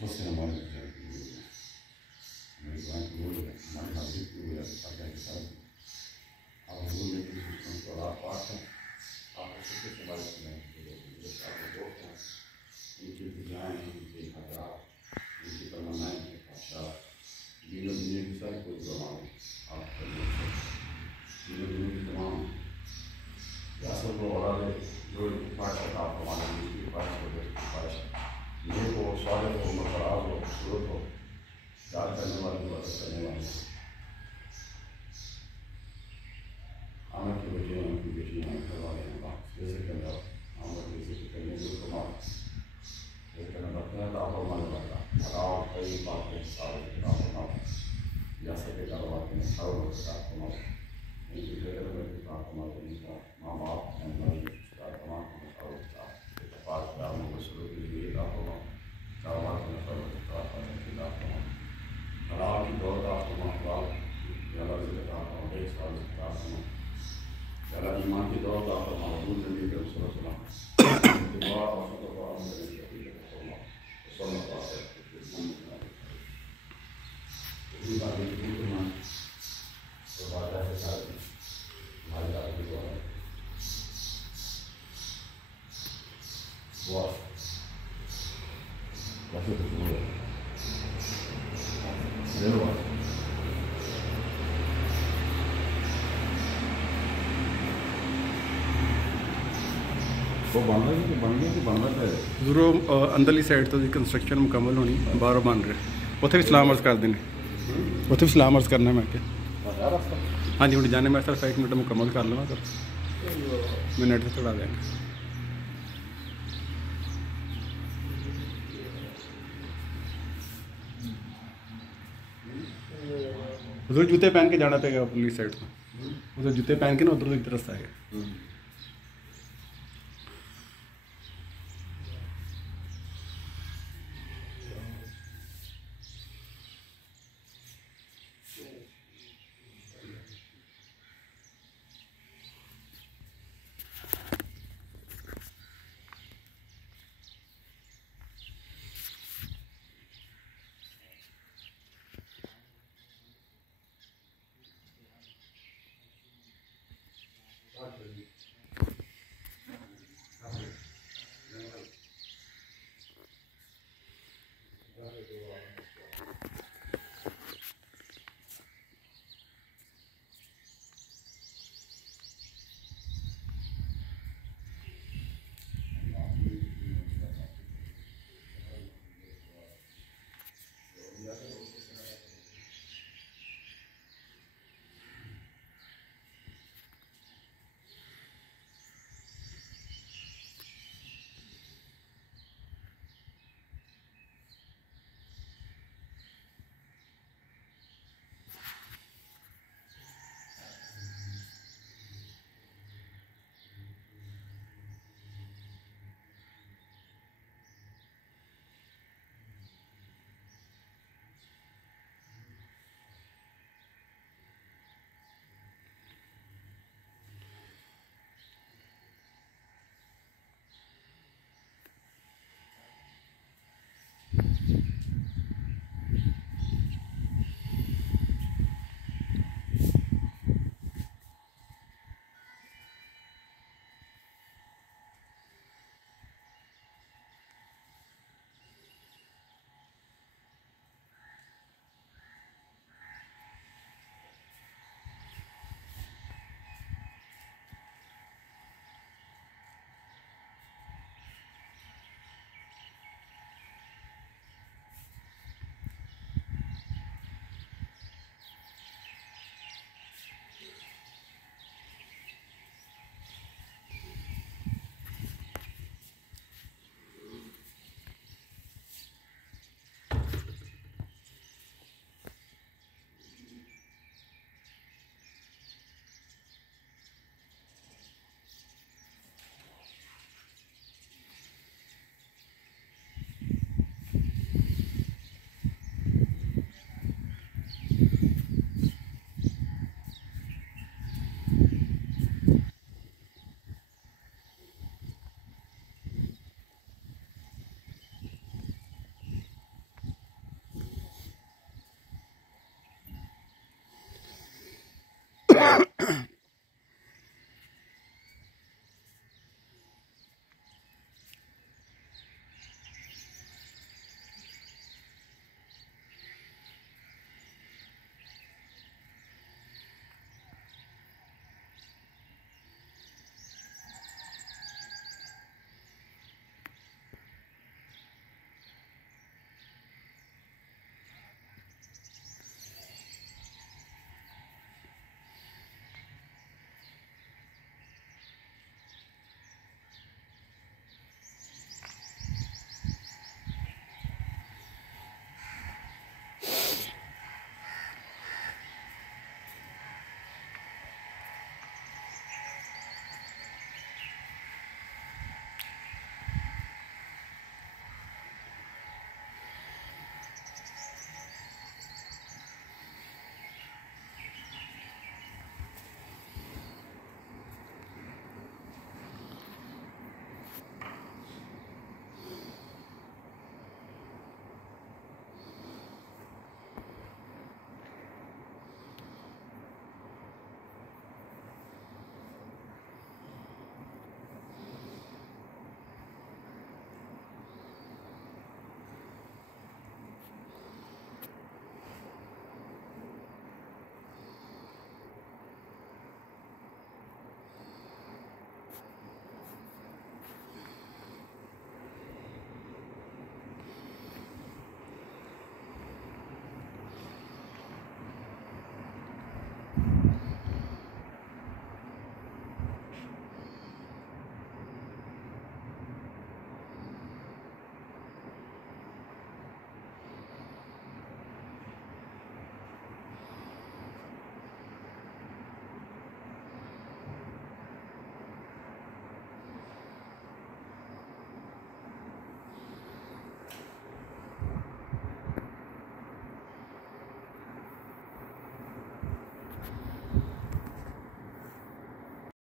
después se enamora de ella. Me dijo, ay, tú lo ves, más rápido, tú lo ves, para que sabes. Ahora, tú lo ves, tú lo ves, ahora sí que se va a decir, yo estaba con cosas, y que te llaman, y que pagar, y que te mandan, y que pasar. Y no tenía que saber, pues, lo malo. Ahora, y no tenía que tomar. Ya se lo va a dar, yo le paso a la tomada, y le paso a la ये वो सारे को मसराज और सूरत को याद करने वाली मदद करने वाली आमद की बेटियाँ घर वाले हैं बात जैसे कि मैं आमद जैसे कि करने को कमाल लेकिन मैं अपने आप को मान रहा हराम कई बातें सारे किताब बनाओ जैसे कि कारोबार में सारे लोग किताब बनाओ इनकी जगह में किताब बनाओ इनका माँ बाप हैं भाई किताब बनाओ सारे किताब पास किताब में शुरू की हुई किताब बनाओ जमात में सारे किताब बनाओ अल्लाह की दौड़ का माहौल अल्लाह से किताब बनाओ एक साल से किताब बनाओ अल्लाह ईमान की दौड़ का माहौल नबी के सल्लल्लाहु अलैहि वो बन रहा है कि बन गया कि बन रहा है ਜ਼ਰੂਰ ਅੰਦਰਲੀ ਸਾਈਡ ਤੋਂ ਦੀ ਕੰਸਟਰਕਸ਼ਨ ਮੁਕੰਮਲ ਹੋਣੀ ਬਾਹਰੋਂ ਬਣ ਰਿਹਾ ਉੱਥੇ ਵੀ ਸਲਾਮ ਅਰਜ਼ ਕਰਦੇ ਨੇ ਉੱਥੇ ਵੀ ਸਲਾਮ ਅਰਜ਼ ਕਰਨਾ ਮੈਂ ਕਿਹਾ ਹਾਂਜੀ ਹੁਣ ਜਾਣੇ ਮੈਂ ਸਿਰਫ 1 ਮਿੰਟ ਮੁਕੰਮਲ ਕਰ ਲਵਾਂ ਫਿਰ ਮਿੰਟ ਤੇ ਚੜਾ ਦਿਆਂਗਾ उधर जूते पहन के जाना पड़ेगा अपनी साइड में उधर जूते पहन के ना उधर एक रास्ता है